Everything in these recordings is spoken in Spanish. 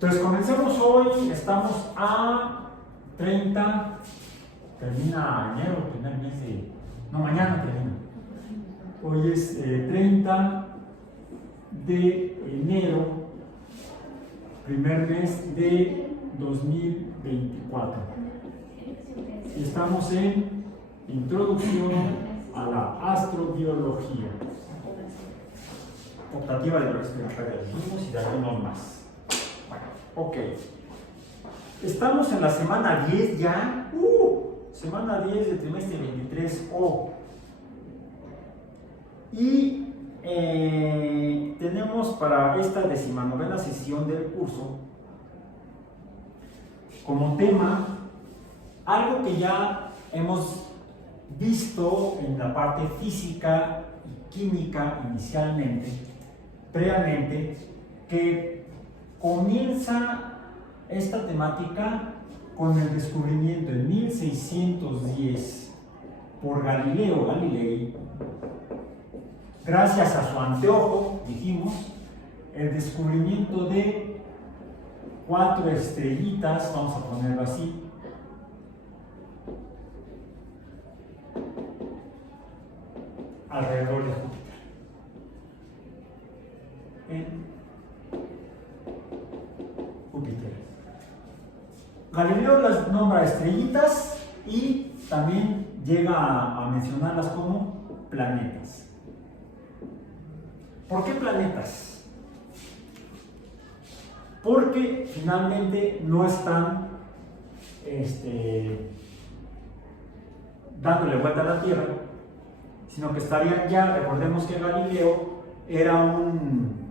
Entonces comencemos hoy, estamos a 30, termina enero, primer mes de... No, mañana termina. Hoy es 30 de enero, primer mes de 2024. Estamos en Introducción a la Astrobiología. Optativa de los respiratorios y de algunos más. Bueno, ok. Estamos en la semana 10 ya. Semana 10 del trimestre 23O. Y tenemos para esta 19ª sesión del curso como tema algo que ya hemos visto en la parte física y química inicialmente, previamente, que comienza esta temática con el descubrimiento en 1610 por Galileo Galilei, gracias a su anteojo, dijimos, el descubrimiento de 4 estrellitas, vamos a ponerlo así, alrededor de Júpiter. En Júpiter. Galileo las nombra estrellitas y también llega a mencionarlas como planetas. ¿Por qué planetas? Porque finalmente no están dándole vuelta a la Tierra, sino que estarían ya, recordemos que Galileo era un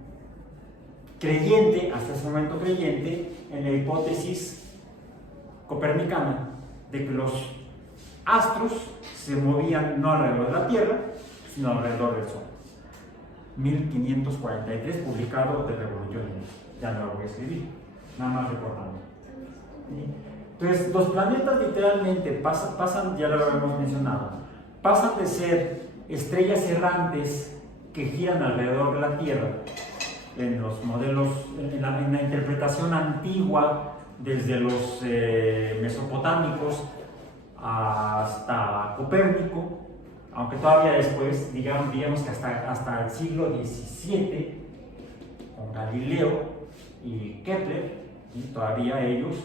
creyente, hasta ese momento creyente, en la hipótesis copernicana de que los astros se movían no alrededor de la Tierra, sino alrededor del Sol. 1543, publicado de Revolución. Ya no lo voy a escribir, nada más recordando. Entonces, los planetas literalmente pasan, ya lo hemos mencionado, pasan de ser estrellas errantes que giran alrededor de la Tierra en los modelos, en la interpretación antigua, desde los mesopotámicos hasta Copérnico, aunque todavía después, digamos que hasta el siglo XVII, con Galileo y Kepler, y todavía ellos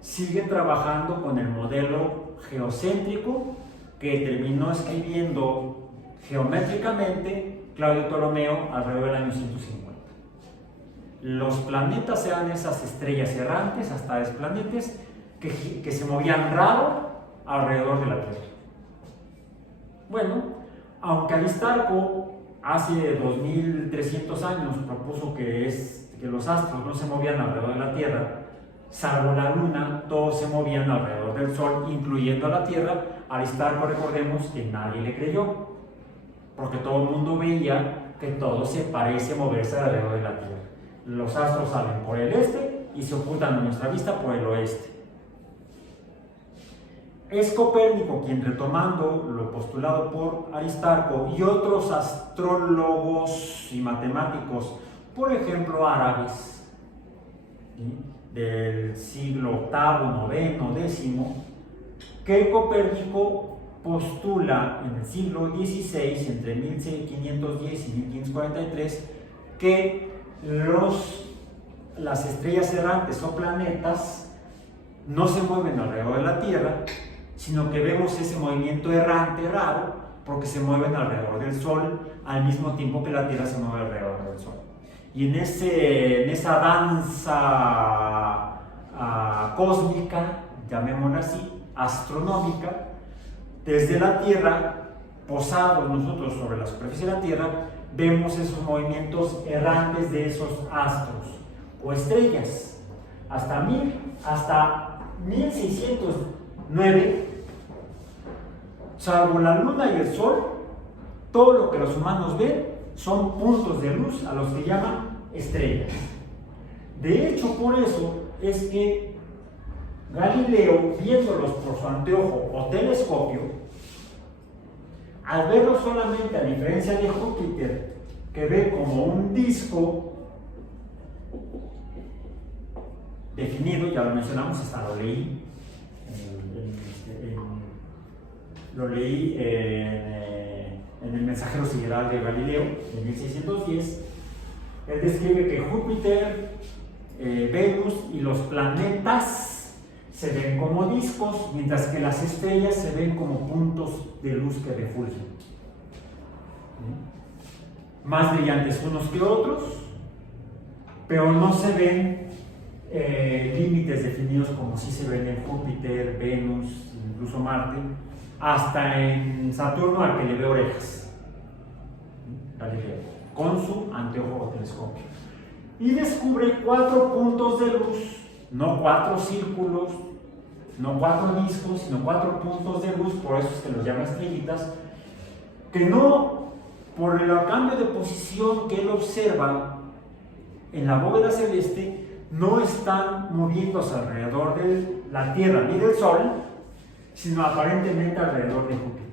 siguen trabajando con el modelo geocéntrico que terminó escribiendo geométricamente Claudio Ptolomeo alrededor del año 150. Los planetas eran esas estrellas errantes, hasta desplanetes, que se movían raro alrededor de la Tierra. Bueno, aunque Aristarco hace 2300 años propuso que los astros no se movían alrededor de la Tierra, salvo la Luna, todos se movían alrededor del Sol, incluyendo a la Tierra, Aristarco, recordemos que nadie le creyó, porque todo el mundo veía que todo se parece moverse alrededor de la Tierra. Los astros salen por el este y se ocultan a nuestra vista por el oeste. Es Copérnico quien, retomando lo postulado por Aristarco y otros astrólogos y matemáticos, por ejemplo árabes, ¿sí?, del siglo VIII, IX, X, que Copérnico postula en el siglo XVI, entre 1510 y 1543, que las estrellas errantes o planetas no se mueven alrededor de la Tierra, sino que vemos ese movimiento errante raro porque se mueven alrededor del Sol al mismo tiempo que la Tierra se mueve alrededor del Sol. Y en esa danza cósmica, llamémosla así, astronómica, desde la Tierra, posados nosotros sobre la superficie de la Tierra, vemos esos movimientos errantes de esos astros o estrellas. Hasta 1609, salvo la Luna y el Sol, todo lo que los humanos ven son puntos de luz a los que llaman estrellas. De hecho, por eso es que Galileo, viéndolos por su anteojo o telescopio, al verlos solamente, a diferencia de Júpiter, que ve como un disco definido, ya lo mencionamos, hasta lo leí en el Mensajero Sideral de Galileo, de 1610. Él describe que Júpiter, Venus y los planetas se ven como discos, mientras que las estrellas se ven como puntos de luz que refulgen. Más brillantes unos que otros, pero no se ven límites definidos como si se ven en Júpiter, Venus, incluso Marte, hasta en Saturno, al que le ve orejas, Galileo, con su anteojo o telescopio. Y descubre 4 puntos de luz, no 4 círculos, no 4 discos, sino 4 puntos de luz, por eso es que los llama estrellitas, que no, por el cambio de posición que él observa en la bóveda celeste, no están moviéndose alrededor de la Tierra ni del Sol, sino aparentemente alrededor de Júpiter.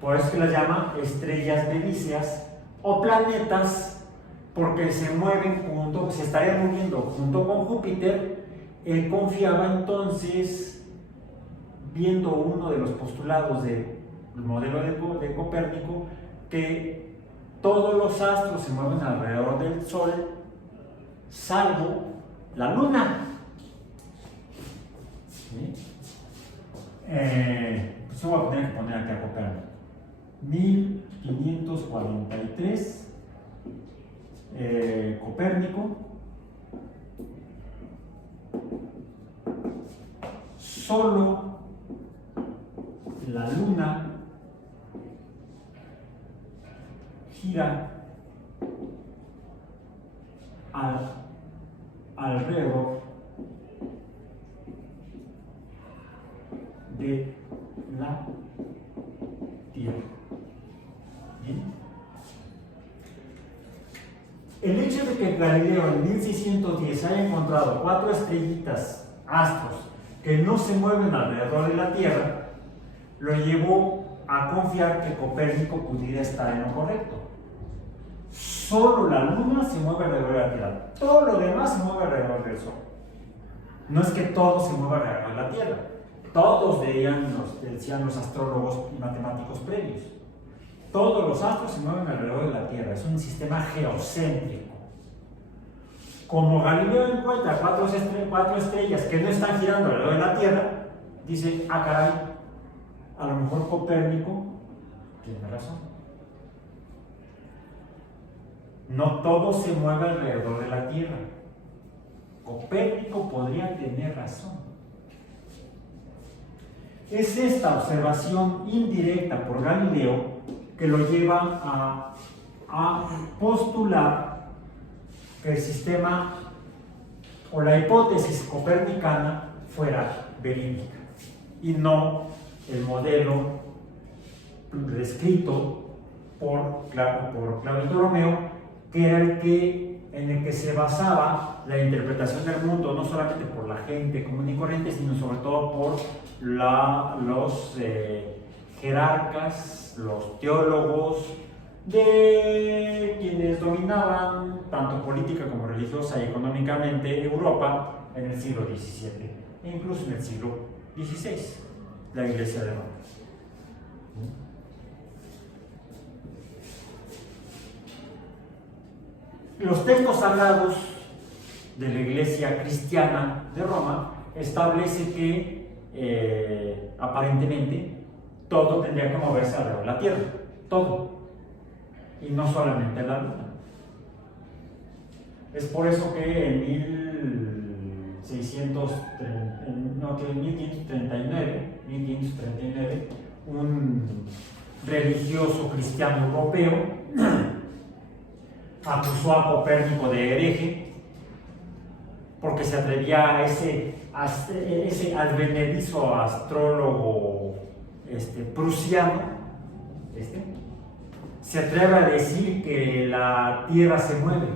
Por eso es que las llama estrellas medíceas o planetas, porque se mueven junto, se estarían moviendo junto con Júpiter. Él confiaba entonces, viendo uno de los postulados del modelo de Copérnico, que todos los astros se mueven alrededor del Sol, salvo la Luna. ¿Sí? Pues yo voy a tener que poner aquí a Copérnico. 1543, Copérnico. Solo la Luna gira alrededor de la Tierra. ¿Bien? El hecho de que Galileo en 1610 haya encontrado 4 estrellitas, astros, que no se mueven alrededor de la Tierra, lo llevó a confiar que Copérnico pudiera estar en lo correcto. Solo la Luna se mueve alrededor de la Tierra, todo lo demás se mueve alrededor del Sol. No es que todo se mueva alrededor de la Tierra. Todos decían los astrólogos y matemáticos previos. Todos los astros se mueven alrededor de la Tierra, es un sistema geocéntrico. Como Galileo encuentra 4 estrellas que no están girando alrededor de la Tierra, dice, ah caray, a lo mejor Copérnico tiene razón. No todo se mueve alrededor de la Tierra. Copérnico podría tener razón. Es esta observación indirecta por Galileo que lo lleva a postular que el sistema o la hipótesis copernicana fuera verídica y no el modelo descrito por Claudio Ptolomeo, que era en el que se basaba la interpretación del mundo, no solamente por la gente común y corriente, sino sobre todo por los jerarcas, los teólogos, de quienes dominaban tanto política como religiosa y económicamente Europa en el siglo XVII e incluso en el siglo XVI, la Iglesia de Roma. Los textos sagrados de la Iglesia cristiana de Roma establece que aparentemente todo tendría que moverse alrededor de la Tierra, todo, y no solamente la Luna. Es por eso que en 1539, un religioso cristiano europeo acusó a Copérnico de hereje porque se atrevía a ese advenedizo astrólogo prusiano, se atreve a decir que la Tierra se mueve,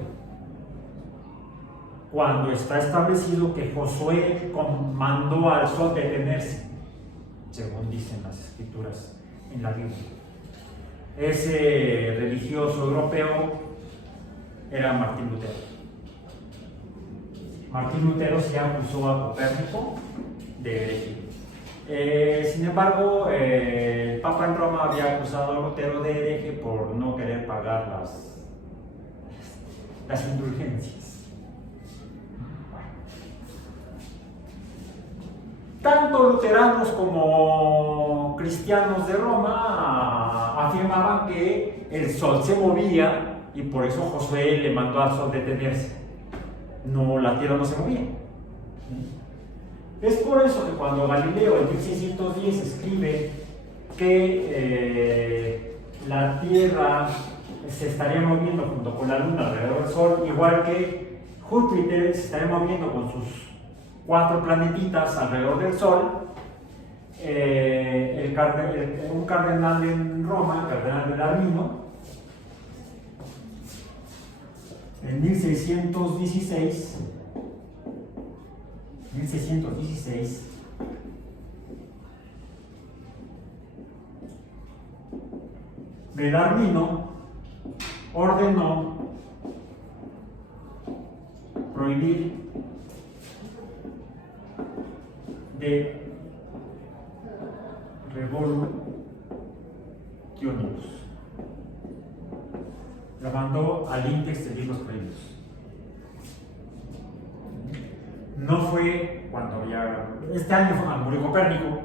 cuando está establecido que Josué mandó al sol detenerse, según dicen las escrituras en la Biblia. Ese religioso europeo era Martín Lutero. Martín Lutero sí acusó a Copérnico de hereje. Sin embargo, el Papa en Roma había acusado a Lutero de hereje por no querer pagar las indulgencias. Tanto luteranos como cristianos de Roma afirmaban que el sol se movía y por eso Josué le mandó al sol detenerse. No, la tierra no se movía. Es por eso que cuando Galileo en 1610 escribe que la tierra se estaría moviendo junto con la luna alrededor del sol, igual que Júpiter se estaría moviendo con sus 4 planetitas alrededor del sol, un cardenal en Roma, el cardenal Belarmino, en 1616, Belarmino ordenó prohibir de revolutionibus. La mandó al índex de libros prohibidos. No fue cuando ya. Este año murió Copérnico.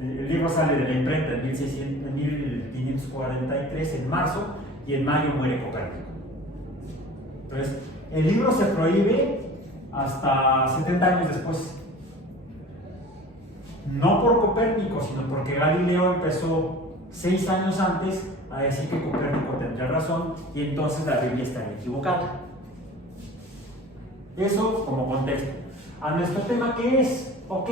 El libro sale de la imprenta en 1543, en marzo, y en mayo muere Copérnico. Entonces, el libro se prohíbe hasta 70 años después. No por Copérnico, sino porque Galileo empezó 6 años antes a decir que Copérnico tendría razón y entonces la Biblia estaría equivocada. Eso como contexto. A nuestro tema, ¿qué es? Ok,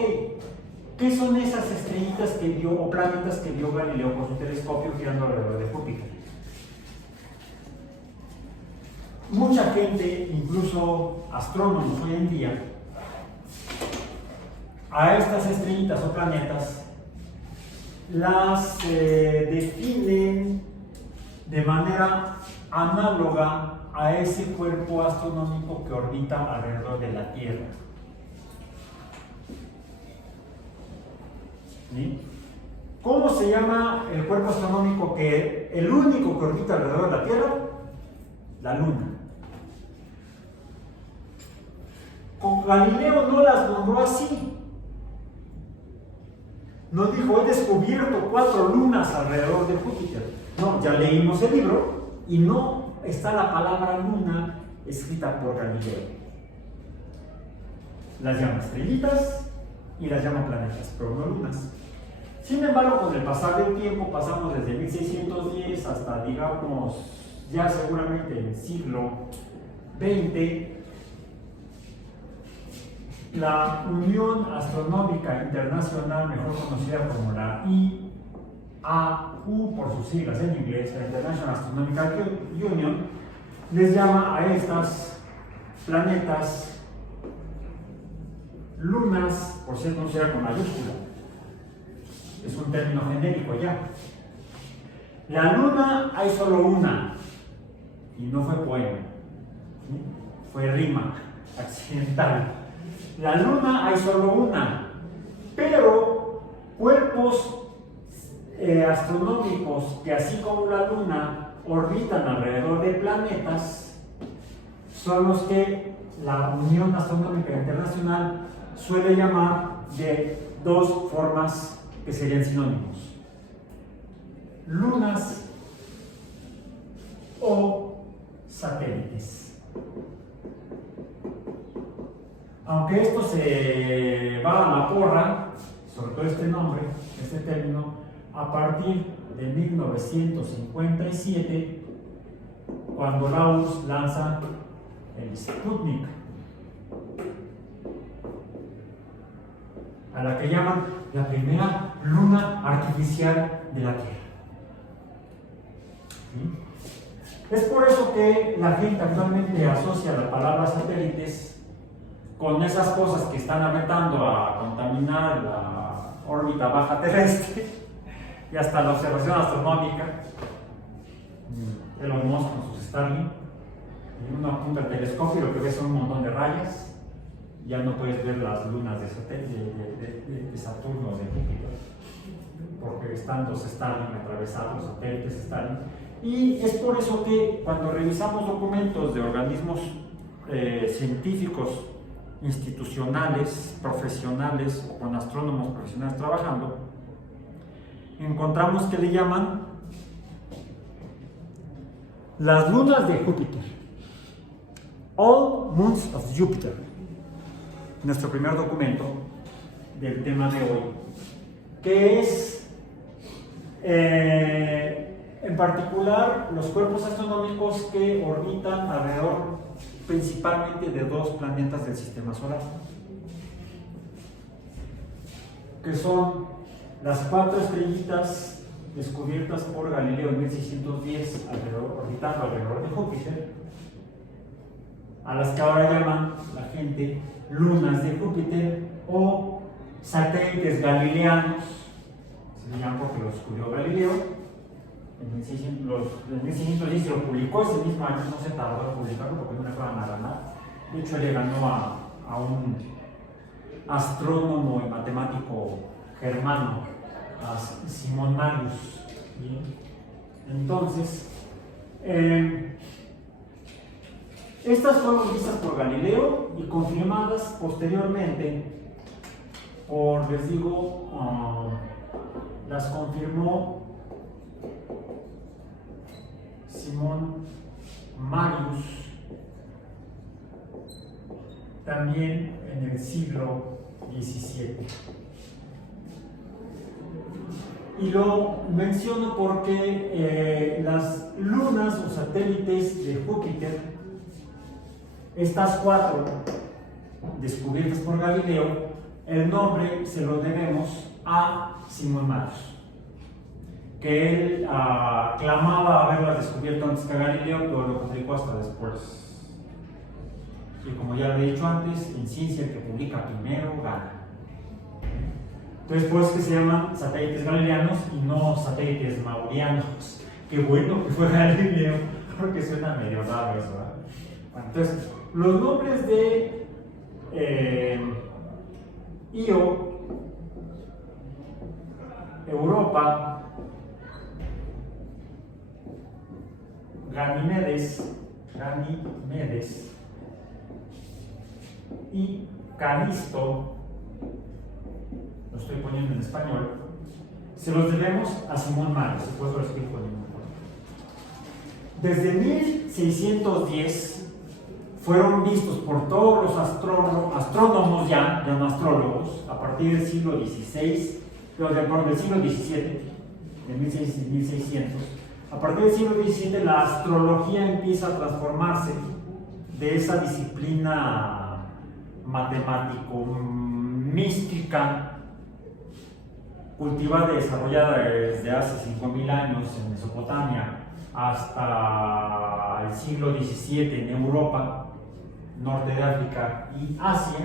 ¿qué son esas estrellitas que vio o planetas que vio Galileo con su telescopio girando alrededor de Júpiter? Mucha gente, incluso astrónomos hoy en día, a estas estrellitas o planetas las definen de manera análoga a ese cuerpo astronómico que orbita alrededor de la Tierra. ¿Sí? ¿Cómo se llama el cuerpo astronómico el único que orbita alrededor de la Tierra? La Luna. Con Galileo no las nombró así. No dijo, he descubierto 4 lunas alrededor de Júpiter. No, ya leímos el libro y no está la palabra luna escrita por Galileo. Las llama estrellitas y las llama planetas, pero no lunas. Sin embargo, con el pasar del tiempo, pasamos desde 1610 hasta, digamos, ya seguramente en el siglo XX, la Unión Astronómica Internacional, mejor conocida como la IAU por sus siglas en inglés, la International Astronomical Union, les llama a estas planetas lunas, por ser considerada con mayúscula. Es un término genérico ya. La luna hay solo una, y no fue poema, ¿sí? Fue rima accidental. La luna hay solo una, pero cuerpos astronómicos que, así como la luna, orbitan alrededor de planetas, son los que la Unión Astronómica Internacional suele llamar de 2 formas que serían sinónimos: lunas o satélites. Aunque esto se va a la porra, sobre todo este nombre, este término, a partir de 1957, cuando la URSS lanza el Sputnik, a la que llaman la primera luna artificial de la Tierra. ¿Sí? Es por eso que la gente actualmente asocia la palabra satélites con esas cosas que están aventando a contaminar la órbita baja terrestre y hasta la observación astronómica. Elon Musk con sus Starlink. Y uno apunta el telescopio y lo que ves son un montón de rayas. Ya no puedes ver las lunas de Saturno o de Júpiter, porque están los Starlink atravesados, los satélites Starlink. Y es por eso que cuando revisamos documentos de organismos científicos, institucionales, profesionales o con astrónomos profesionales trabajando, encontramos que le llaman las lunas de Júpiter, All Moons of Jupiter, nuestro primer documento del tema de hoy, que es en particular los cuerpos astronómicos que orbitan alrededor principalmente de dos planetas del sistema solar, que son las 4 estrellitas descubiertas por Galileo en 1610 orbitando alrededor de Júpiter, a las que ahora llaman la gente lunas de Júpiter o satélites galileanos. Se llaman porque los descubrió Galileo. En 1610 se lo publicó ese mismo año, no se tardó en publicarlo porque no le fueron a ganar. De hecho, le ganó a un astrónomo y matemático germano, a Simón Marius. ¿Sí? Entonces, estas fueron vistas por Galileo y confirmadas posteriormente por, les digo, las confirmó Simón Marius también en el siglo XVII. Y lo menciono porque las lunas o satélites de Júpiter, estas 4 descubiertas por Galileo, el nombre se lo debemos a Simón Marius, que él clamaba haberlas descubierto antes que Galileo, pero lo publicó hasta después. Y como ya lo he dicho antes, en ciencia el que publica primero gana. Entonces, por eso que se llaman satélites galileanos y no satélites maurianos. Qué bueno que fue Galileo, porque suena medio raro eso, ¿verdad? Bueno, entonces, los nombres de Io, Europa, Ganimedes y Calisto, lo estoy poniendo en español, se los debemos a Simón Marius, después lo explico en un momento. Desde 1610 fueron vistos por todos los astrónomos ya no astrólogos, a partir del siglo XVI, del siglo XVII, de 1600. A partir del siglo XVII la astrología empieza a transformarse de esa disciplina matemático-mística cultivada y desarrollada desde hace 5000 años en Mesopotamia hasta el siglo XVII en Europa, norte de África y Asia.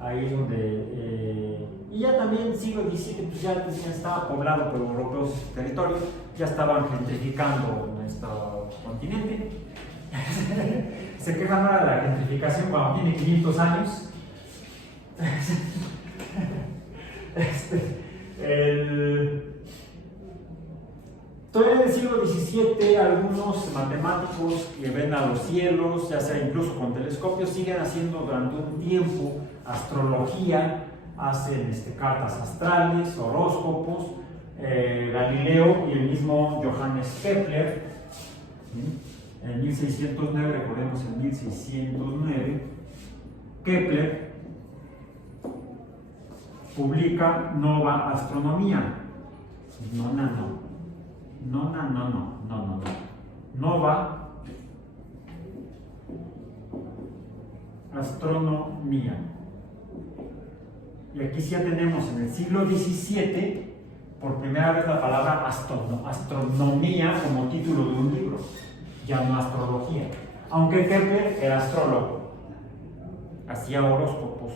Ahí es donde, y ya también el siglo XVII pues ya estaba poblado por europeos territorios, ya estaban gentrificando nuestro continente. Se quejan ahora de la gentrificación cuando tiene 500 años. Todavía en el siglo XVII algunos matemáticos que ven a los cielos, ya sea incluso con telescopios, siguen haciendo durante un tiempo astrología, hacen cartas astrales, horóscopos. Galileo y el mismo Johannes Kepler, ¿sí? En 1609, recordemos en 1609, Kepler publica Nova Astronomia. Nova Astronomía. Y aquí sí ya tenemos en el siglo XVII por primera vez la palabra astronomía como título de un libro, ya no astrología. Aunque Kepler era astrólogo, hacía horóscopos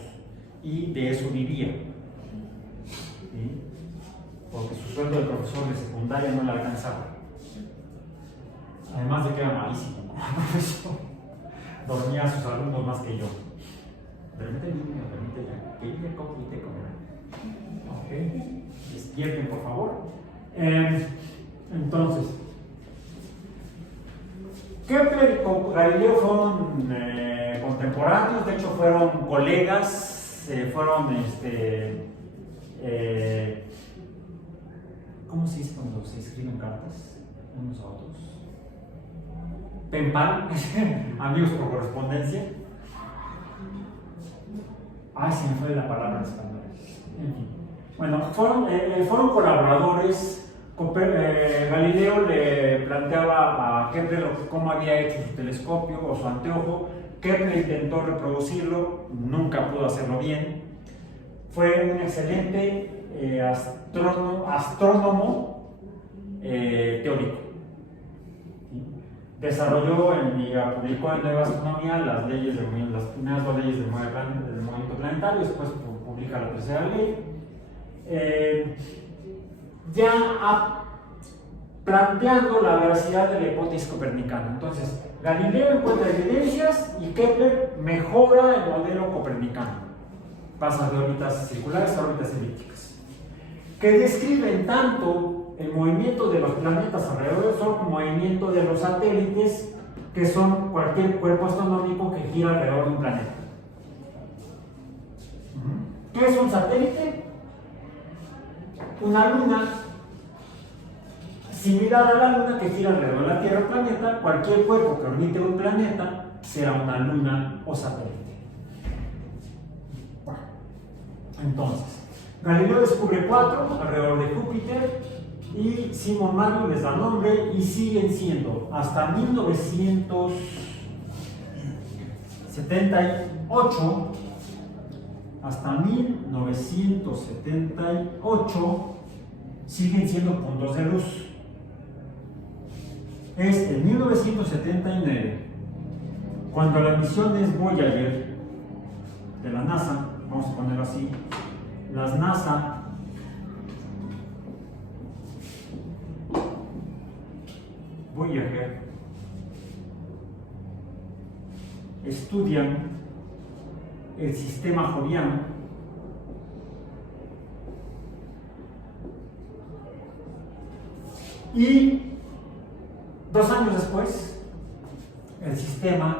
y de eso vivía, ¿sí? Porque su sueldo de profesor de secundaria no le alcanzaba, además de que era malísimo. profesor dormía a sus alumnos más que yo. Permíteme, que yo ya compite con él. Ok, despierten por favor. Entonces, Kepler y Galileo fueron contemporáneos, de hecho fueron colegas, fueron ¿cómo se dice cuando se escriben cartas unos a otros? Pen pal, amigos por correspondencia. Se me fue la palabra en español. En fin. Bueno, fueron colaboradores. Galileo le planteaba a Kepler cómo había hecho su telescopio o su anteojo. Kepler intentó reproducirlo, nunca pudo hacerlo bien. Fue un excelente astrónomo teórico. Desarrolló y publicó en Nueva Astronomía las primeras dos leyes del movimiento planetario, después publica la tercera ley. Planteando la veracidad de la hipótesis copernicana. Entonces, Galileo encuentra evidencias y Kepler mejora el modelo copernicano. Pasa de órbitas circulares a órbitas elípticas, que describen tanto el movimiento de los planetas alrededor del Sol como el movimiento de los satélites, que son cualquier cuerpo astronómico que gira alrededor de un planeta. ¿Qué es un satélite? Una luna similar a la luna que gira alrededor de la Tierra o planeta. Cualquier cuerpo que orbite un planeta será una luna o satélite. Bueno, entonces, Galileo descubre 4 alrededor de Júpiter y Simón Mario les da nombre y siguen siendo hasta 1978. Hasta 1978 siguen siendo puntos de luz. Es en 1979, cuando la misión es Voyager de la NASA, vamos a ponerlo así, las NASA Voyager estudian el sistema joviano y 2 años después el sistema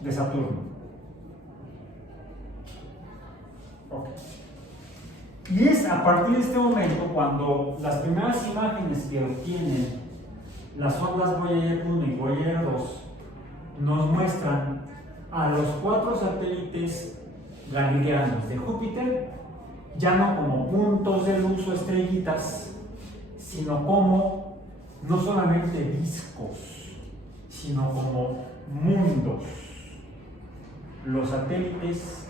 de Saturno. Okay. Y es a partir de este momento cuando las primeras imágenes que obtienen las ondas Voyager 1 y Voyager 2 nos muestran a los 4 satélites galileanos de Júpiter ya no como puntos de luz o estrellitas, sino como no solamente discos, sino como mundos. Los satélites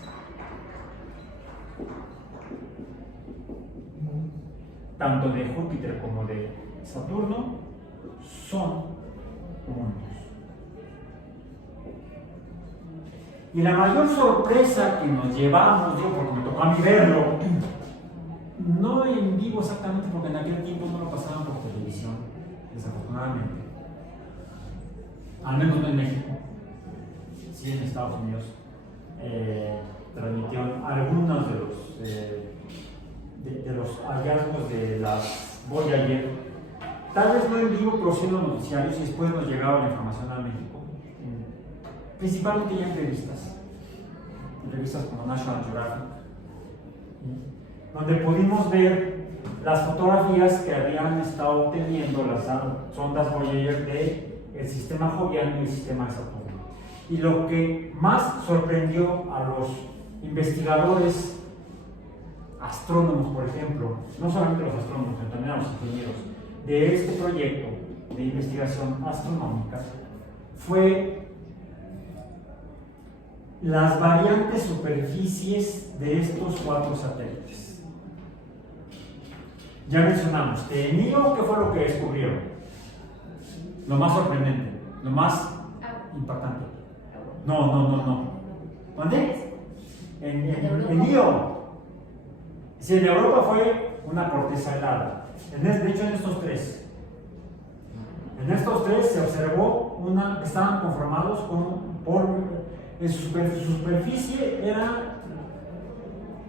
tanto de Júpiter como de Saturno son mundos. Y la mayor sorpresa que nos llevamos, yo porque me tocó a mí verlo, no en vivo exactamente porque en aquel tiempo no lo pasaban por televisión, desafortunadamente, al menos no en México, sí en Estados Unidos, transmitieron algunos de los hallazgos de las Voyager, tal vez no en vivo, pero sí en los noticiarios, y después nos llegaba la información a México. Principalmente ya entrevistas como National Geographic, donde pudimos ver las fotografías que habían estado obteniendo las sondas Voyager del sistema joviano y el sistema de Saturno. Y lo que más sorprendió a los investigadores astrónomos, por ejemplo, no solamente los astrónomos, sino también a los ingenieros de este proyecto de investigación astronómica, fue las variantes superficies de estos 4 satélites. Ya mencionamos, TNIO, ¿qué fue lo que descubrieron? Lo más sorprendente, lo más impactante. No. ¿Dónde? En Io. Si en Europa fue una corteza helada. De hecho, en estos 3. En estos tres se observó que estaban conformados en su superficie era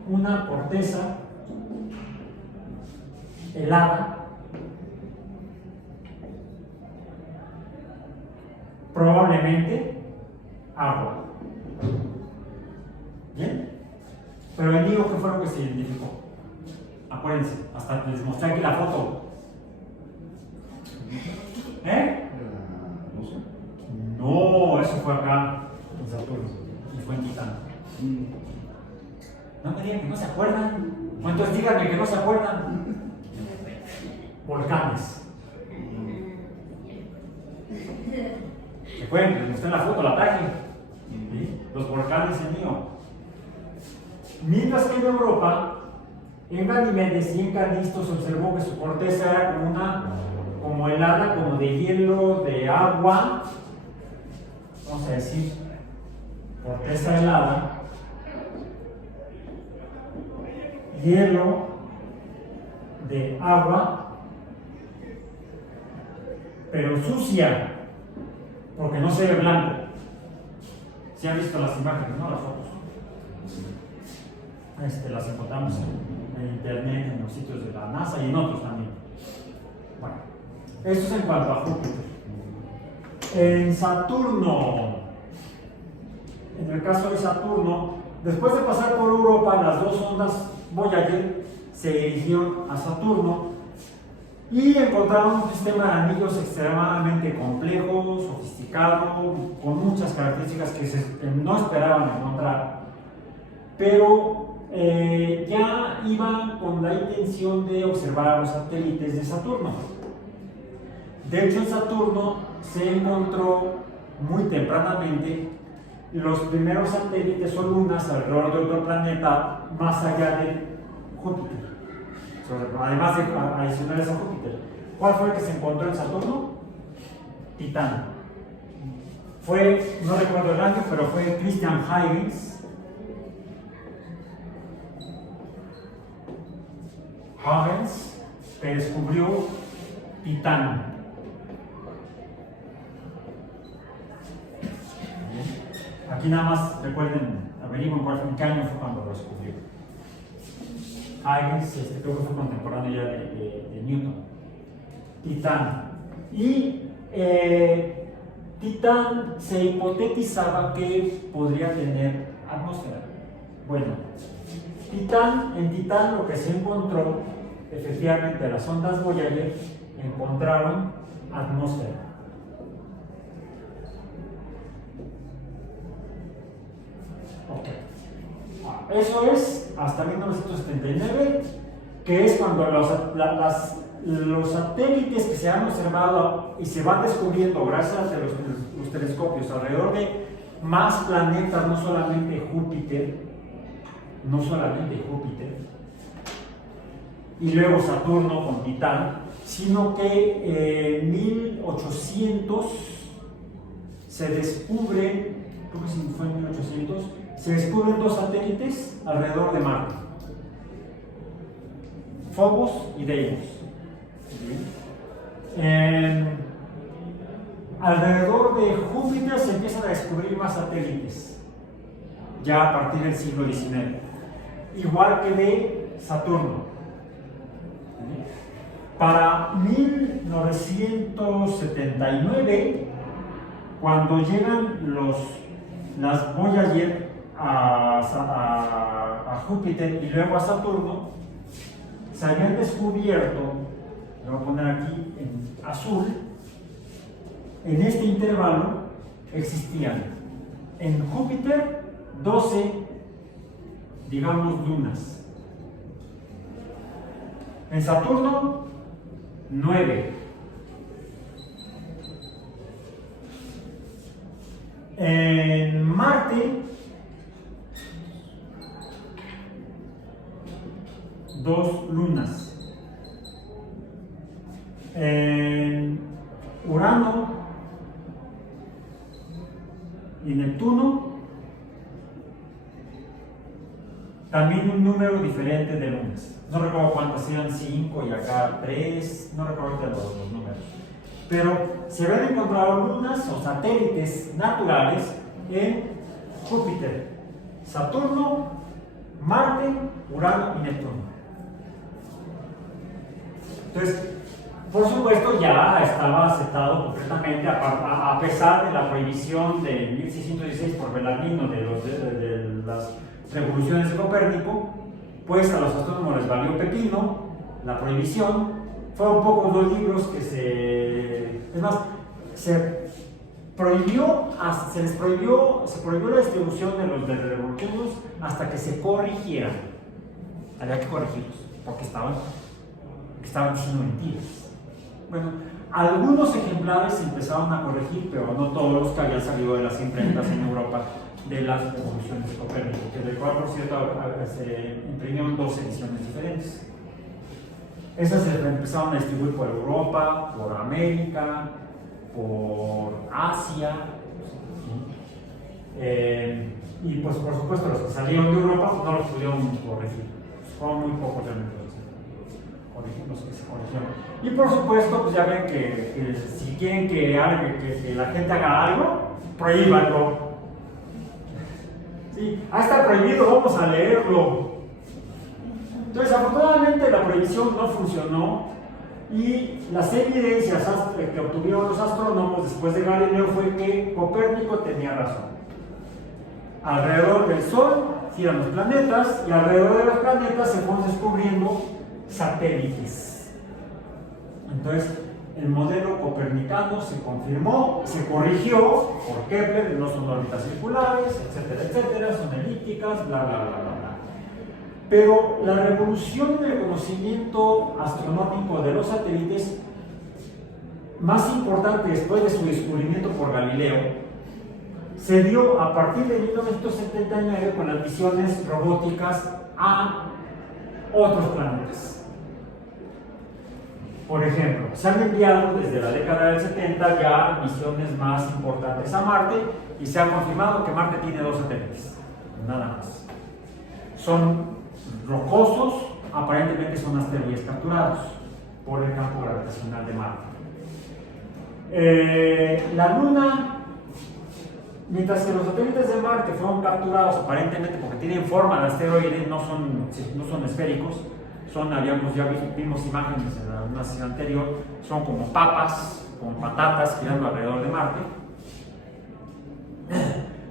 una corteza helada, probablemente agua. ¿Bien? Pero el lío, ¿qué fue lo que se identificó? Acuérdense, hasta les mostré aquí la foto. No sé. No, eso fue acá, en Saturno, y fue en Titán. No me digan que no se acuerdan. ¿Cuántos díganme que no se acuerdan? Volcanes. ¿Se acuerdan? Les mostré en la foto, la traje. ¿Sí? Los volcanes en Io. Mientras que en Europa, en Ganimedes y en Calisto se observó que su corteza era como helada, como de hielo, de agua. Vamos a decir, corteza helada, hielo, de agua, pero sucia, porque no se ve blanco. Si han visto las imágenes, ¿no? Las fotos. Las encontramos en internet, en los sitios de la NASA y en otros también. Bueno, esto es en cuanto a Júpiter. En Saturno, en el caso de Saturno, después de pasar por Europa, las dos ondas Voyager se dirigieron a Saturno y encontraron un sistema de anillos extremadamente complejo, sofisticado, con muchas características que no esperaban encontrar, pero ya iban con la intención de observar a los satélites de Saturno. De hecho, en Saturno se encontró muy tempranamente los primeros satélites o lunas alrededor de otro planeta más allá de Júpiter, además de adicionales a Júpiter. ¿Cuál fue el que se encontró en Saturno? Titán. No recuerdo el año, pero fue Christian Huygens que descubrió Titán. Aquí nada más recuerden, averigüen en qué año fue cuando lo descubrió. Huygens, creo que fue contemporáneo ya de Newton. Titán. Y Titán se hipotetizaba que podría tener atmósfera. Bueno, en Titán lo que se encontró, efectivamente, las ondas Voyager encontraron atmósfera. Ok. Eso es hasta 1979, que es cuando los satélites que se han observado y se van descubriendo gracias a los telescopios alrededor de más planetas, no solamente Júpiter, y luego Saturno con Titán, sino que en 1800 se descubren, creo que sí fue en 1800, se descubren dos satélites alrededor de Marte, Phobos y Deimos. Alrededor de Júpiter se empiezan a descubrir más satélites, ya a partir del siglo XIX, igual que de Saturno. Para 1979, cuando llegan las Voyager a Júpiter y luego a Saturno, se habían descubierto, lo voy a poner aquí en azul, en este intervalo existían en Júpiter 12, digamos, lunas. En Saturno, 9. En Marte, 2 lunas. En Urano y Neptuno, también un número diferente de lunas. No recuerdo cuántas, eran 5 y acá 3, no recuerdo los números. pero se habían encontrado lunas o satélites naturales en Júpiter, Saturno, Marte, Urano y Neptuno. Entonces, por supuesto, ya estaba aceptado completamente, a pesar de la prohibición de 1616 por Belarmino de las revoluciones de Copérnico, pues a los astrónomos les valió pepino la prohibición. Fueron pocos los libros que es más, se prohibió la distribución de los revolucionarios hasta que se corrigieran. Había que corregirlos, porque estaban diciendo mentiras. Bueno, algunos ejemplares se empezaron a corregir, pero no todos los que habían salido de las imprentas en Europa de las revoluciones de Copérnico, que del cual, por cierto, se imprimieron 2 ediciones diferentes. Esas se empezaron a distribuir por Europa, por América, por Asia, y pues por supuesto los que salieron de Europa no los pudieron corregir. Fueron muy pocos realmente los que se corrigieron. Y por supuesto, pues ya ven que si quieren que la gente haga algo, prohíbanlo. Sí, está prohibido, vamos a leerlo. Entonces, afortunadamente la prohibición no funcionó y las evidencias que obtuvieron los astrónomos después de Galileo fue que Copérnico tenía razón. Alrededor del Sol giran los planetas y alrededor de los planetas se fueron descubriendo satélites. Entonces, el modelo copernicano se confirmó, se corrigió por Kepler, no son órbitas circulares, etcétera, son elípticas, bla, bla, bla, bla. Pero la revolución del conocimiento astronómico de los satélites, más importante después de su descubrimiento por Galileo, se dio a partir de 1979 con las misiones robóticas a otros planetas. Por ejemplo, se han enviado desde la década del 70 ya misiones más importantes a Marte y se ha confirmado que Marte tiene 2 satélites, nada más. Son rocosos, aparentemente son asteroides capturados por el campo gravitacional de Marte. La Luna, mientras que los satélites de Marte fueron capturados aparentemente porque tienen forma de asteroide, no son esféricos, vimos imágenes en una sesión anterior, son como papas, como patatas girando alrededor de Marte.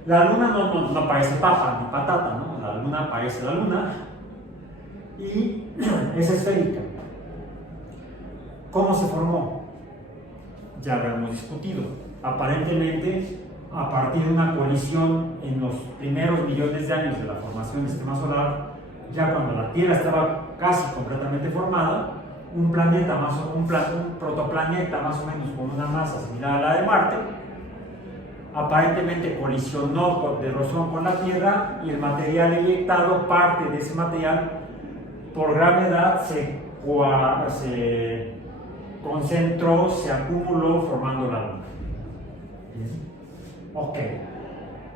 La Luna no parece papa ni patata, ¿no? La Luna parece la Luna y es esférica. ¿Cómo se formó? Ya lo hemos discutido. Aparentemente, a partir de una colisión en los primeros millones de años de la formación del sistema solar, ya cuando la Tierra estaba casi completamente formada, un protoplaneta más o menos con una masa similar a la de Marte, aparentemente colisionó de rozón con la Tierra y el material eyectado, parte de ese material, por gravedad se concentró, se acumuló formando la Luna. Ok.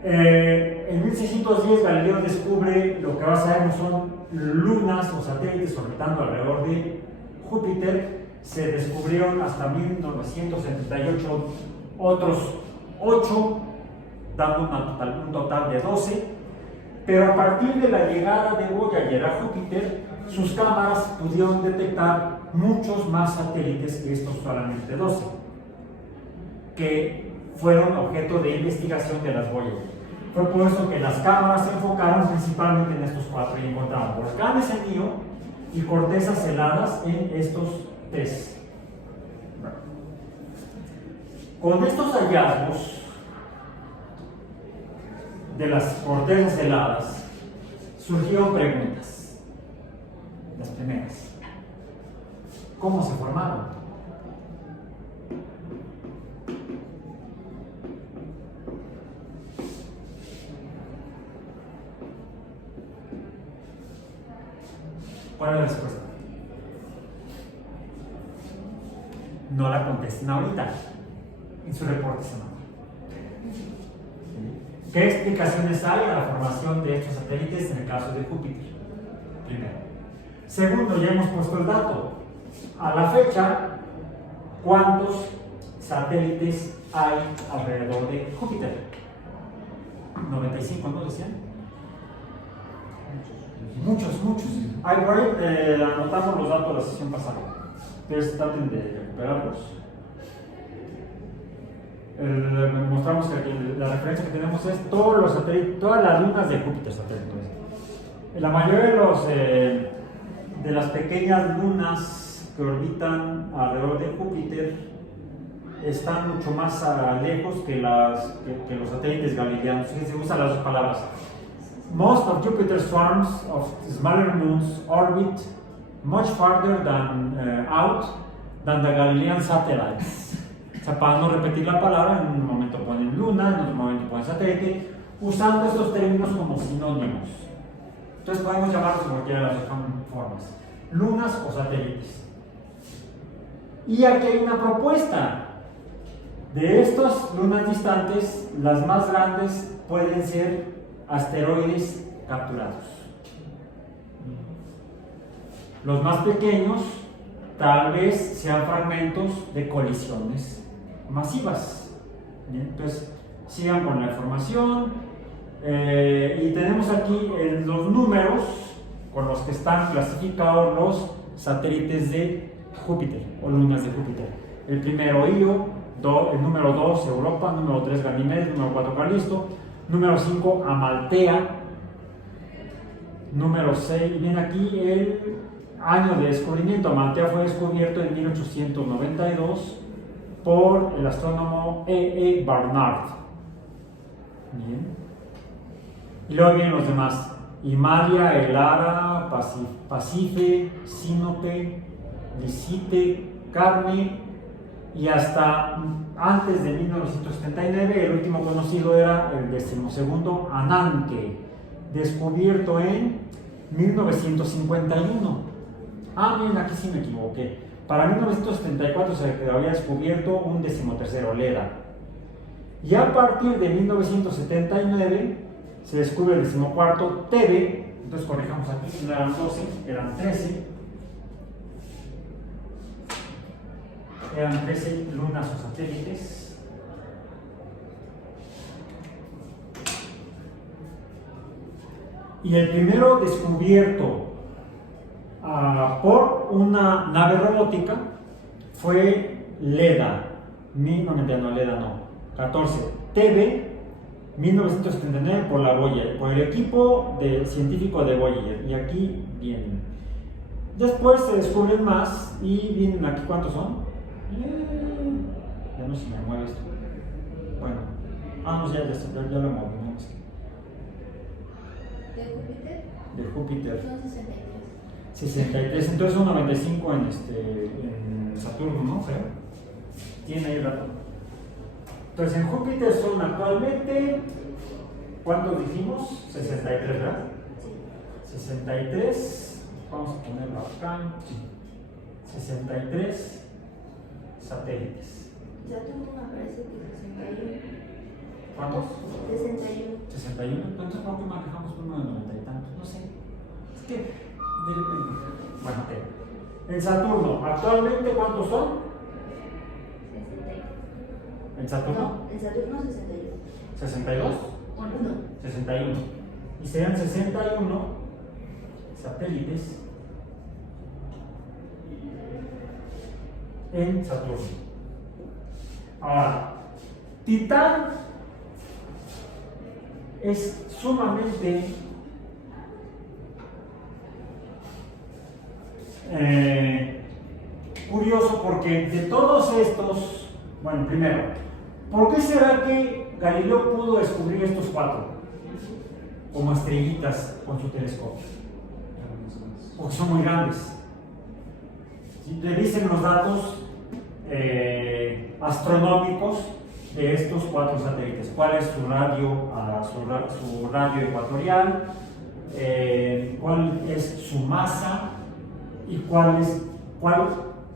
En 1610 Galileo descubre lo que ahora sabemos son lunas o satélites orbitando alrededor de Júpiter. Se descubrieron hasta 1978 otros 8, dando un total de 12, pero a partir de la llegada de Voyager a Júpiter, sus cámaras pudieron detectar muchos más satélites que estos solamente 12, que fueron objeto de investigación de las Voyager. Fue por eso que las cámaras se enfocaron principalmente en estos 4 y encontraron volcanes en Io y cortezas heladas en estos 3. Con estos hallazgos de las cortezas heladas surgieron preguntas. Las primeras: ¿cómo se formaron? ¿Cuál es la respuesta? No la contesten ahorita, en su reporte semanal. ¿Qué explicaciones hay a la formación de estos satélites en el caso de Júpiter? Primero. Segundo, ya hemos puesto el dato. A la fecha, ¿cuántos satélites hay alrededor de Júpiter? 95, ¿no decían? Muchos. Ahí por ahí anotamos los datos de la sesión pasada. Entonces traten de recuperarlos. Mostramos que la referencia que tenemos es todos los satélites, todas las lunas de Júpiter satélites. La mayoría de las pequeñas lunas que orbitan alrededor de Júpiter están mucho más lejos que los satélites galileanos. Se usan las dos palabras. Most of Jupiter's swarms of smaller moons orbit much farther out than the Galilean satellites. O sea, para no repetir la palabra, en un momento ponen luna, en otro momento ponen satélite, usando estos términos como sinónimos. Entonces podemos llamarlos como quieran las dos formas, lunas o satélites. Y aquí hay una propuesta. De estas lunas distantes, las más grandes pueden ser asteroides capturados. Los más pequeños tal vez sean fragmentos de colisiones masivas. ¿Bien? Entonces, sigan con la información. Y tenemos aquí los números con los que están clasificados los satélites de Júpiter o lunas de Júpiter. El primero Io, el número 2 Europa, número 3 Ganimedes, número 4 Calisto, número 5 Amaltea, número 6, viene aquí el año de descubrimiento. Amaltea fue descubierto en 1892 por el astrónomo E. Barnard. Bien. Y luego vienen los demás: Himalaya, Elara, Pasife, Sinope, Licite, Carne, y hasta antes de 1979 el último conocido era el 12º Ananke, descubierto en 1951. Miren, aquí sí me equivoqué. Para 1974 se había descubierto un 13º Leda. Y a partir de 1979 se descubre el 14º Tebe. Entonces corrijamos aquí, no eran 12, eran 13. Eran 13 lunas o satélites. Y el primero descubierto por una nave robótica fue Leda, 14, Tebe, 1979 por la Voyager, por el equipo científico de Voyager. Y aquí vienen. Después se descubren más y vienen aquí, ¿cuántos son? Ya no se me mueve esto. Bueno, no, ya lo movimos. ¿De Júpiter? De Júpiter. Son 63. 63, entonces son 95 en Saturno, ¿no? Creo. Tiene ahí el dato. Entonces en Júpiter son actualmente, ¿cuántos dijimos? 63, ¿verdad? Sí. 63, vamos a ponerlo acá. 63 satélites. Saturno me parece que 61. ¿Cuántos? 61. 61, entonces ¿por qué manejamos uno de 90 y tantos? No sé. Es que de repente. Bueno, ok. En Saturno, ¿actualmente cuántos son? 61. ¿En Saturno? No, en Saturno 61. ¿62? No. 61. Y serían 61 satélites en Saturno. Ahora, Titán es sumamente curioso porque de todos estos, bueno, primero, ¿por qué será que Galileo pudo descubrir estos 4 como estrellitas con su telescopio? Porque son muy grandes. Si revisen los datos astronómicos de estos 4 satélites, cuál es su radio ecuatorial, cuál es su masa y cuál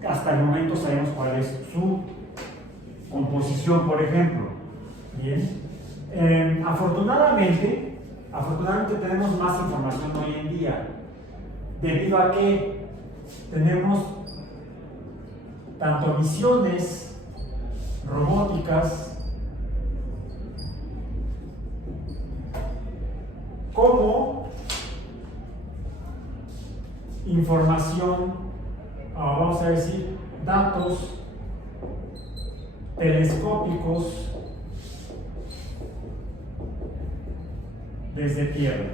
hasta el momento sabemos cuál es su composición, por ejemplo. Bien. Afortunadamente tenemos más información hoy en día, debido a que tenemos tanto misiones robóticas como información, vamos a decir, datos telescópicos desde tierra.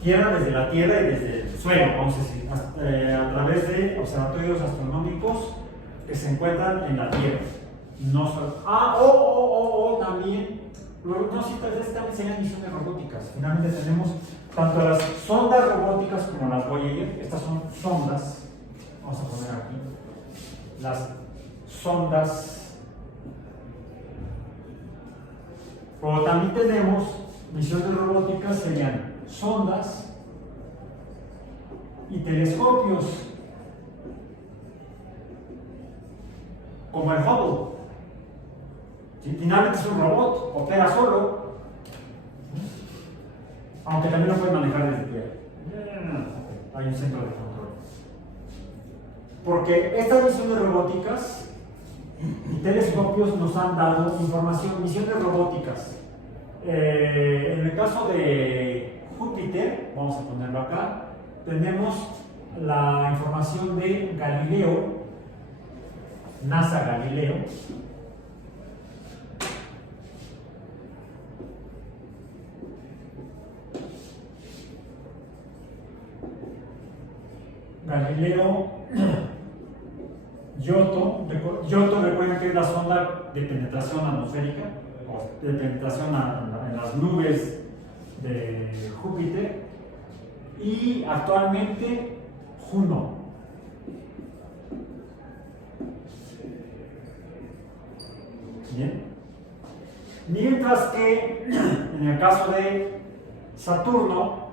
Tierra desde la Tierra y desde el suelo, vamos a decir, a través de observatorios astronómicos que se encuentran en la Tierra. No solo, también, no, sí, tal vez también serían misiones robóticas. Finalmente tenemos tanto las sondas robóticas como las Voyager. Estas son sondas, vamos a poner aquí, las sondas. Pero también tenemos misiones robóticas, serían sondas y telescopios, como el Hubble. ¿Sí? Finalmente es un robot, opera solo, aunque también lo puede manejar desde tierra. Hay un centro de control. Porque estas misiones robóticas y telescopios nos han dado información, misiones robóticas. En el caso de Júpiter, vamos a ponerlo acá, tenemos la información de Galileo, NASA Galileo. Galileo Giotto, recuerden que es la sonda de penetración atmosférica, o de penetración en las nubes de Júpiter, y actualmente Juno. Bien. Mientras que en el caso de Saturno,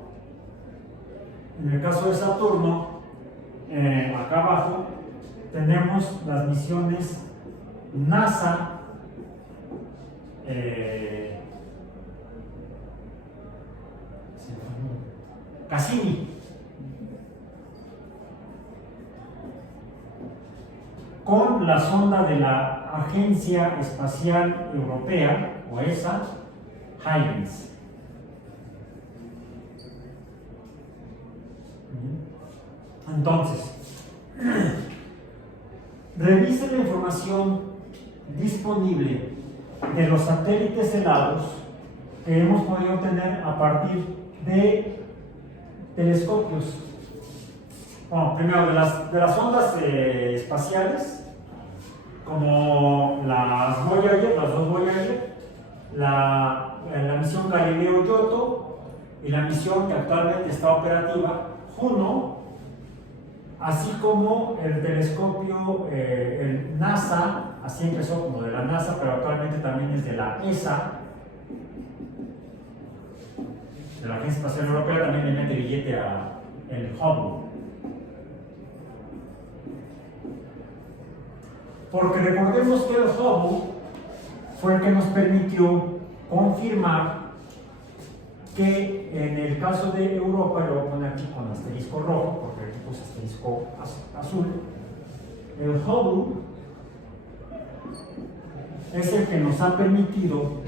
acá abajo tenemos las misiones NASA, Cassini, con la sonda de la Agencia Espacial Europea, o ESA, Huygens. Entonces, revise la información disponible de los satélites helados que hemos podido obtener a partir de telescopios. Bueno, primero de las ondas espaciales, como las dos Voyager, la misión Galileo Giotto y la misión que actualmente está operativa, Juno, así como el telescopio, el NASA, así empezó como de la NASA, pero actualmente también es de la ESA, de la Agencia Espacial Europea. También le mete billete a el Hubble. Porque recordemos que el Hubble fue el que nos permitió confirmar que en el caso de Europa, lo voy a poner aquí con asterisco rojo, porque aquí puse asterisco azul, el Hubble es el que nos ha permitido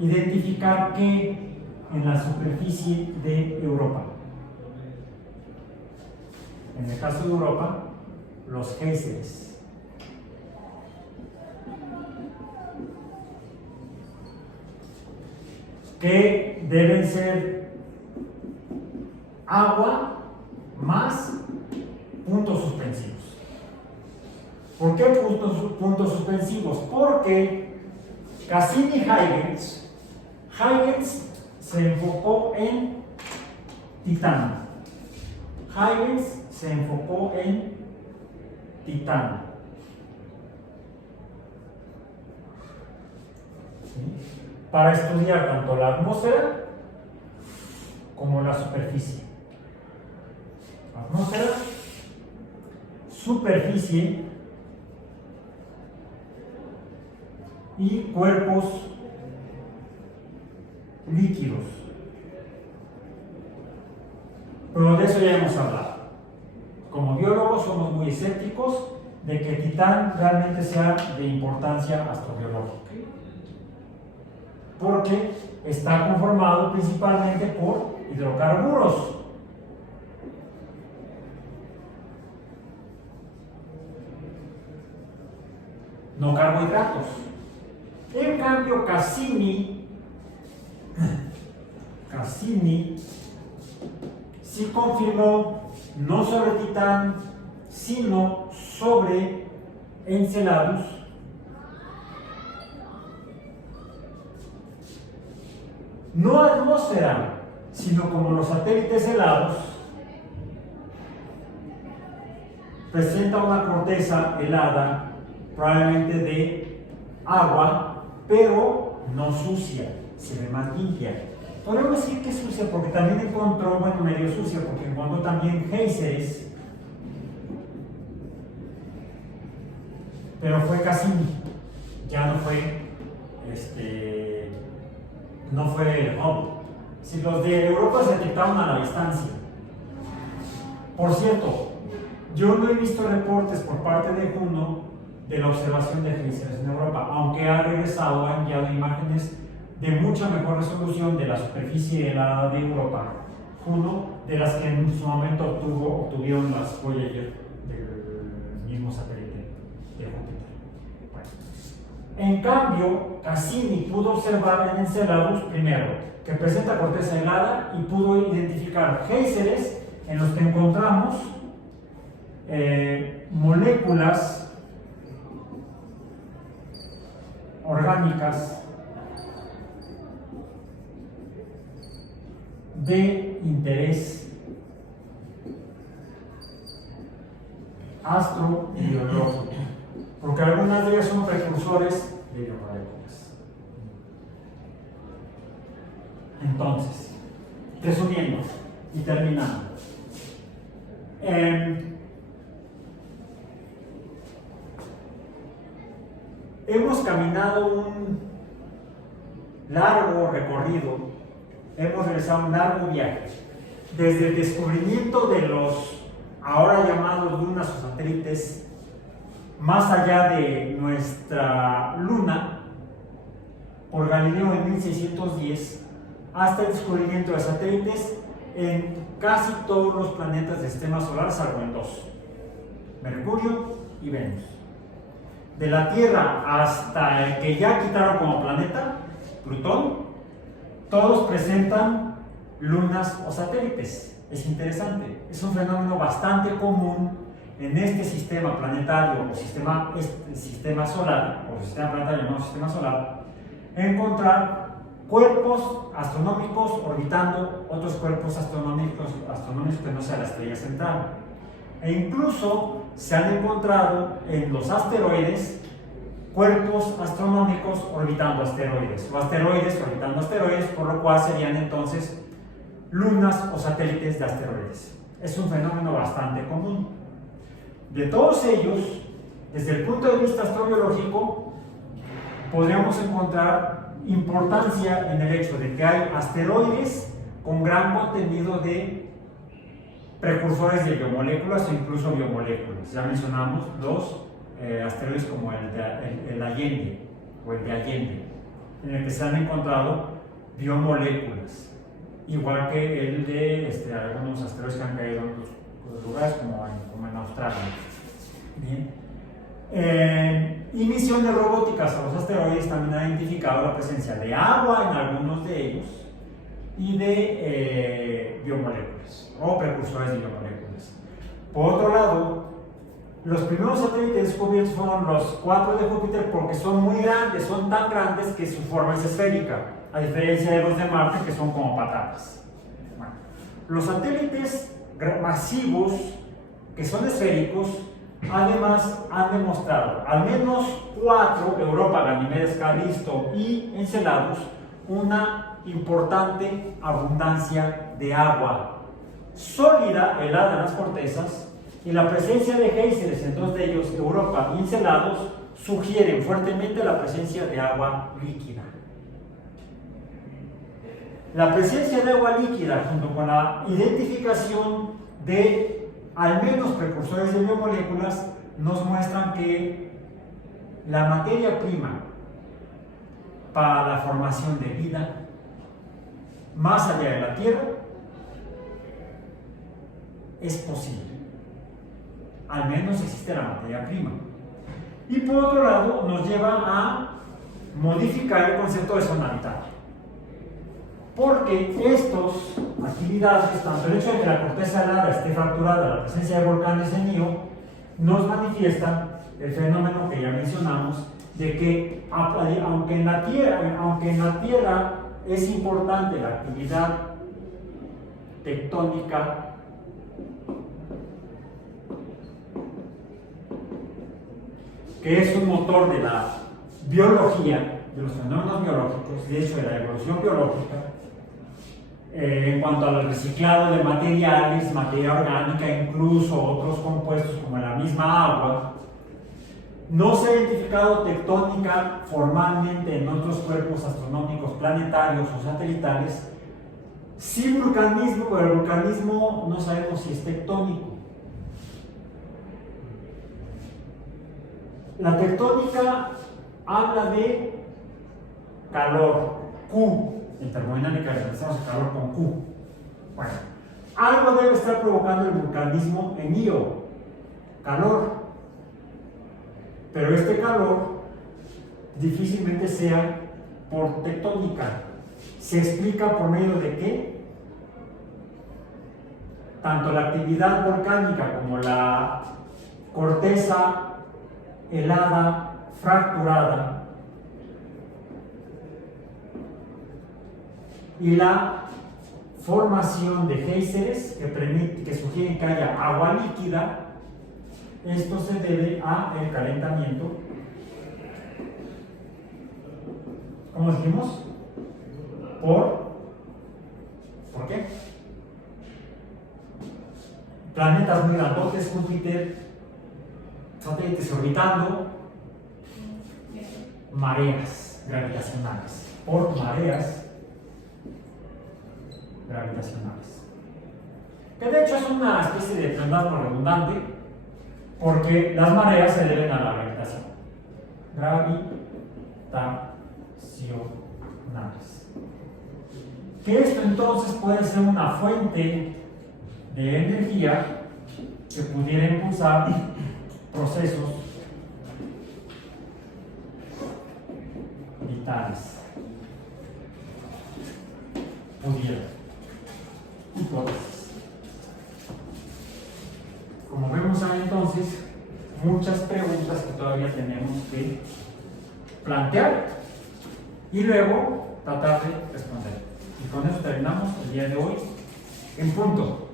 identificar que en la superficie de Europa, en el caso de Europa, los géiseres. Que deben ser agua más puntos suspensivos. ¿Por qué puntos suspensivos? Porque Cassini-Huygens se enfocó en titanio. Huygens se enfocó en titanio. ¿Sí? Para estudiar tanto la atmósfera como la superficie. Atmósfera, superficie y cuerpos líquidos. Pero de eso ya hemos hablado. Como biólogos somos muy escépticos de que Titán realmente sea de importancia astrobiológica, porque está conformado principalmente por hidrocarburos. No carbohidratos. En cambio, Cassini sí confirmó no sobre Titán, sino sobre Enceladus, no atmósfera, sino como los satélites helados, presenta una corteza helada, probablemente de agua, pero no sucia, se ve más limpia. Podemos decir que es sucia porque también encontró, bueno, medio sucia, porque encontró también géiseres, pero fue Cassini, ya no fue no fue Hubble. Si los de Europa se detectaron a la distancia. Por cierto, yo no he visto reportes por parte de Juno de la observación de géiseres en Europa, aunque ha regresado, ha enviado imágenes de mucha mejor resolución de la superficie helada de Europa, Juno, de las que en su momento obtuvieron las Voyager del mismo satélite de Júpiter. Bueno. En cambio, Cassini pudo observar en Enceladus, primero, que presenta corteza helada y pudo identificar géiseres en los que encontramos moléculas orgánicas de interés astrobiológico, porque algunas de ellas son precursores de biomoléculas. Entonces, resumiendo y terminando, hemos caminado un largo recorrido, hemos realizado un largo viaje, desde el descubrimiento de los ahora llamados lunas o satélites más allá de nuestra luna por Galileo en 1610 hasta el descubrimiento de satélites en casi todos los planetas del sistema solar, salvo en dos: Mercurio y Venus. De la Tierra hasta el que ya quitaron como planeta, Plutón, todos presentan lunas o satélites. Es interesante, es un fenómeno bastante común en este sistema planetario o sistema solar, o sistema planetario no sistema solar, encontrar cuerpos astronómicos orbitando otros cuerpos astronómicos que no sea la estrella central. E incluso se han encontrado en los asteroides cuerpos astronómicos orbitando asteroides, o asteroides orbitando asteroides, por lo cual serían entonces lunas o satélites de asteroides. Es un fenómeno bastante común. De todos ellos, desde el punto de vista astrobiológico, podríamos encontrar importancia en el hecho de que hay asteroides con gran contenido de precursores de biomoléculas o incluso biomoléculas. Ya mencionamos los asteroides como el Allende o el de Allende, en el que se han encontrado biomoléculas, igual que el de algunos asteroides que han caído en otros lugares como en Australia. Bien. Y misiones robóticas a los asteroides también han identificado la presencia de agua en algunos de ellos y de biomoléculas o precursores de biomoléculas. Por otro lado, los primeros satélites descubiertos fueron los 4 de Júpiter porque son muy grandes, son tan grandes que su forma es esférica, a diferencia de los de Marte que son como patatas. Bueno, los satélites masivos que son esféricos además han demostrado, al menos 4, Europa, Ganimedes, Callisto y Enceladus, una importante abundancia de agua sólida helada en las cortezas, y la presencia de géiseres en 2 de ellos, Europa y Enceladus, sugieren fuertemente la presencia de agua líquida. La presencia de agua líquida, junto con la identificación de al menos precursores de biomoléculas, nos muestran que la materia prima para la formación de vida más allá de la Tierra es posible. Al menos existe la materia prima. Y por otro lado, nos lleva a modificar el concepto de zona habitable. Porque estas actividades, tanto el hecho de que la corteza helada esté fracturada, la presencia de volcanes en Io, nos manifiestan el fenómeno que ya mencionamos, de que aunque en la Tierra es importante la actividad tectónica, que es un motor de la biología, de los fenómenos biológicos, de hecho de la evolución biológica, en cuanto al reciclado de materiales, materia orgánica, incluso otros compuestos como la misma agua, no se ha identificado tectónica formalmente en otros cuerpos astronómicos planetarios o satelitales. Sí vulcanismo, pero el vulcanismo no sabemos si es tectónico. La tectónica habla de calor, Q, en termodinámica realizamos el calor con Q. Bueno, algo debe estar provocando el vulcanismo en Io, calor. Pero este calor difícilmente sea por tectónica. ¿Se explica por medio de qué? Tanto la actividad volcánica como la corteza helada, fracturada, y la formación de géiseres que sugieren que haya agua líquida. Esto se debe al calentamiento, ¿cómo dijimos? ¿Por qué? Planetas muy grandotes, Júpiter, satélites orbitando, mareas gravitacionales, por mareas gravitacionales. Que de hecho es una especie de pleonasmo redundante, porque las mareas se deben a la gravitación. Gravitacionales. Que esto entonces puede ser una fuente de energía que pudiera impulsar procesos vitales. Pudiera. Hipótesis. Como vemos ahí entonces, muchas preguntas que todavía tenemos que plantear y luego tratar de responder. Y con eso terminamos el día de hoy en punto.